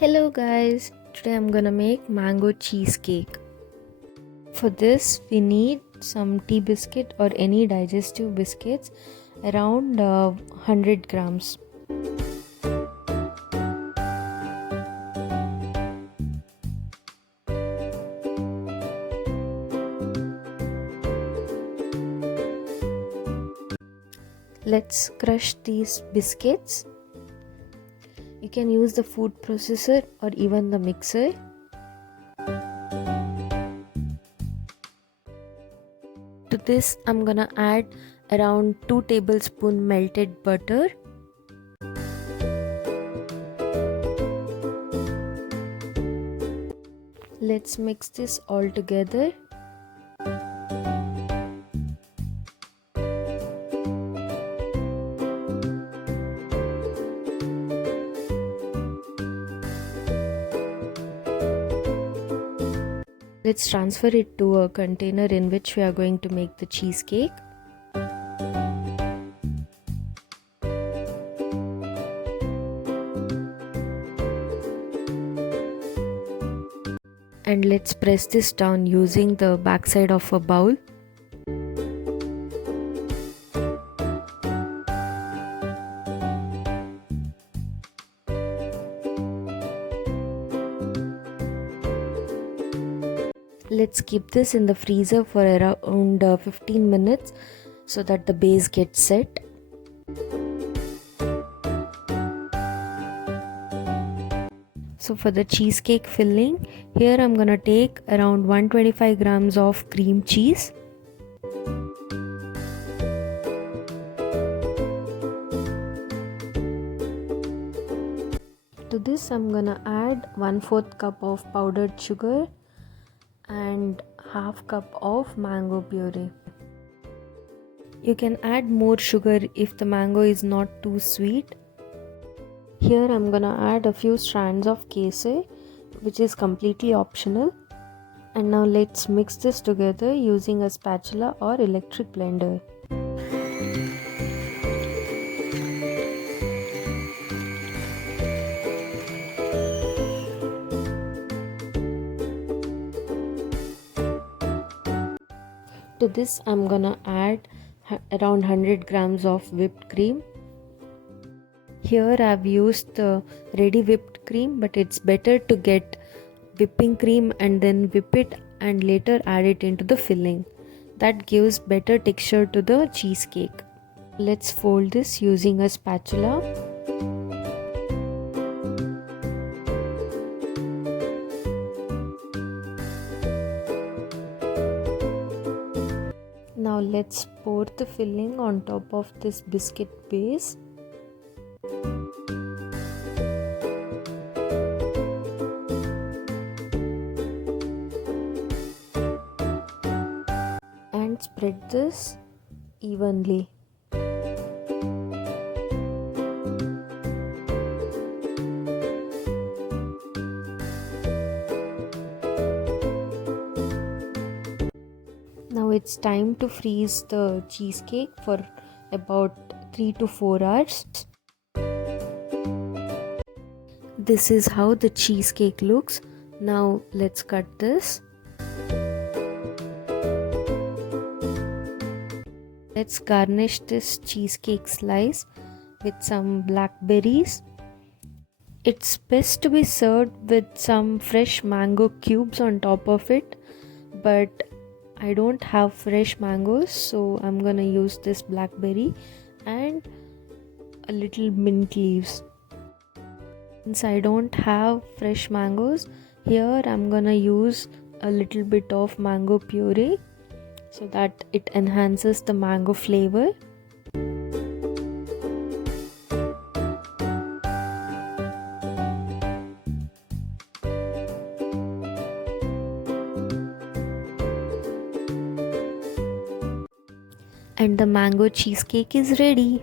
Hello guys, today I'm gonna make mango cheesecake. For this we need some tea biscuit or any digestive biscuits around 100 grams. Let's crush these biscuits. You can use the food processor or even the mixer. To this I'm gonna add around 2 tablespoons melted butter. Let's mix this all together. Let's transfer it to a container in which we are going to make the cheesecake. And let's press this down using the backside of a bowl. Let's keep this in the freezer for around 15 minutes so that the base gets set. So for the cheesecake filling, here I'm gonna take around 125 grams of cream cheese. To this I'm gonna add 1/4 cup of powdered sugar and half cup of mango puree. You can add more sugar if the mango is not too sweet. Here I'm gonna add a few strands of kesar, which is completely optional. And now let's mix this together using a spatula or electric blender. To this I'm gonna add around 100 grams of whipped cream. Here I've used the ready whipped cream, but it's better to get whipping cream and then whip it and later add it into the filling. That gives better texture to the cheesecake. Let's fold this using a spatula. Now let's pour the filling on top of this biscuit base. And spread this evenly. Now it's time to freeze the cheesecake for about 3 to 4 hours. This is how the cheesecake looks. Now let's cut this. Let's garnish this cheesecake slice with some blackberries. It's best to be served with some fresh mango cubes on top of it, but I don't have fresh mangoes, so I'm gonna use this blackberry and a little mint leaves. Since I don't have fresh mangoes, here I'm gonna use a little bit of mango puree so that it enhances the mango flavor. And the mango cheesecake is ready.